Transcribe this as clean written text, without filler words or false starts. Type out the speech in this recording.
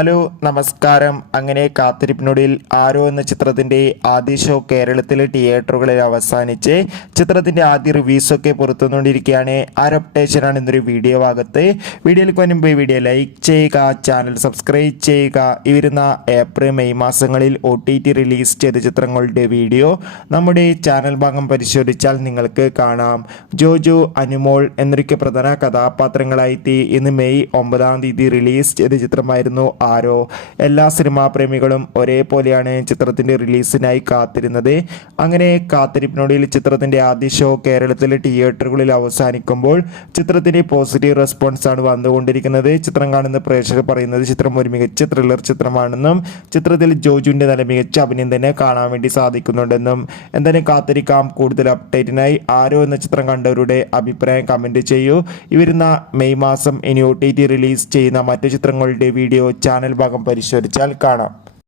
Hello നമസ്കാരം. അങ്ങനെ കാത്തിരിപ്പിനൊടുവിൽ ആരോ എന്ന ചിത്രത്തിൻ്റെ ആദ്യ ഷോ കേരളത്തിലെ തിയേറ്ററുകളിൽ അവസാനിച്ച് ചിത്രത്തിൻ്റെ ആദ്യ റിവ്യൂസൊക്കെ പുറത്തുവന്നുകൊണ്ടിരിക്കുകയാണ്. ആരോ അപ്ഡേഷനാണ് ഇന്നൊരു വീഡിയോ ഭാഗത്ത്. വീഡിയോയിലേക്ക് മുൻപ് വീഡിയോ ലൈക്ക് ചെയ്യുക, ചാനൽ സബ്സ്ക്രൈബ് ചെയ്യുക. ഈ വരുന്ന ഏപ്രിൽ മെയ് മാസങ്ങളിൽ OTT റിലീസ് ചെയ്ത ചിത്രങ്ങളുടെ വീഡിയോ നമ്മുടെ ചാനൽ ഭാഗം പരിശോധിച്ചാൽ നിങ്ങൾക്ക് കാണാം. ജോജു, അനുമോൾ എന്നൊക്കെ പ്രധാന കഥാപാത്രങ്ങളായി ഇന്ന് മെയ് 9 റിലീസ് ചെയ്ത ചിത്രമായിരുന്നു ആരോ. എല്ലാ സിനിമാ പ്രേമികളും ഒരേപോലെയാണ് ചിത്രത്തിന്റെ റിലീസിനായി കാത്തിരുന്നത്. അങ്ങനെ കാത്തിരിപ്പിനൊടുവിൽ ചിത്രത്തിന്റെ ആദ്യ ഷോ കേരളത്തിലെ തിയേറ്ററുകളിൽ അവസാനിക്കുമ്പോൾ ചിത്രത്തിന്റെ പോസിറ്റീവ് റെസ്പോൺസ് ആണ് വന്നുകൊണ്ടിരിക്കുന്നത്. ചിത്രം കാണുന്ന പ്രേക്ഷകർ പറയുന്നത് ചിത്രം ഒരു മികച്ച ത്രില്ലർ ചിത്രമാണെന്നും ചിത്രത്തിൽ ജോജുവിന്റെ നല്ല മികച്ച അഭിനയം തന്നെ കാണാൻ വേണ്ടി സാധിക്കുന്നുണ്ടെന്നും. എന്തായാലും കാത്തിരിക്കാം. കൂടുതൽ അപ്ഡേറ്റിനായി ആരോ എന്ന ചിത്രം കണ്ടവരുടെ അഭിപ്രായം കമന്റ് ചെയ്യൂ. ഈ വരുന്ന മെയ് മാസം ഇനി OTT റിലീസ് ചെയ്യുന്ന മറ്റു ചിത്രങ്ങളുടെ വീഡിയോ ചാനൽ ഭാഗം പരിശോധിച്ചാൽ കാണാം.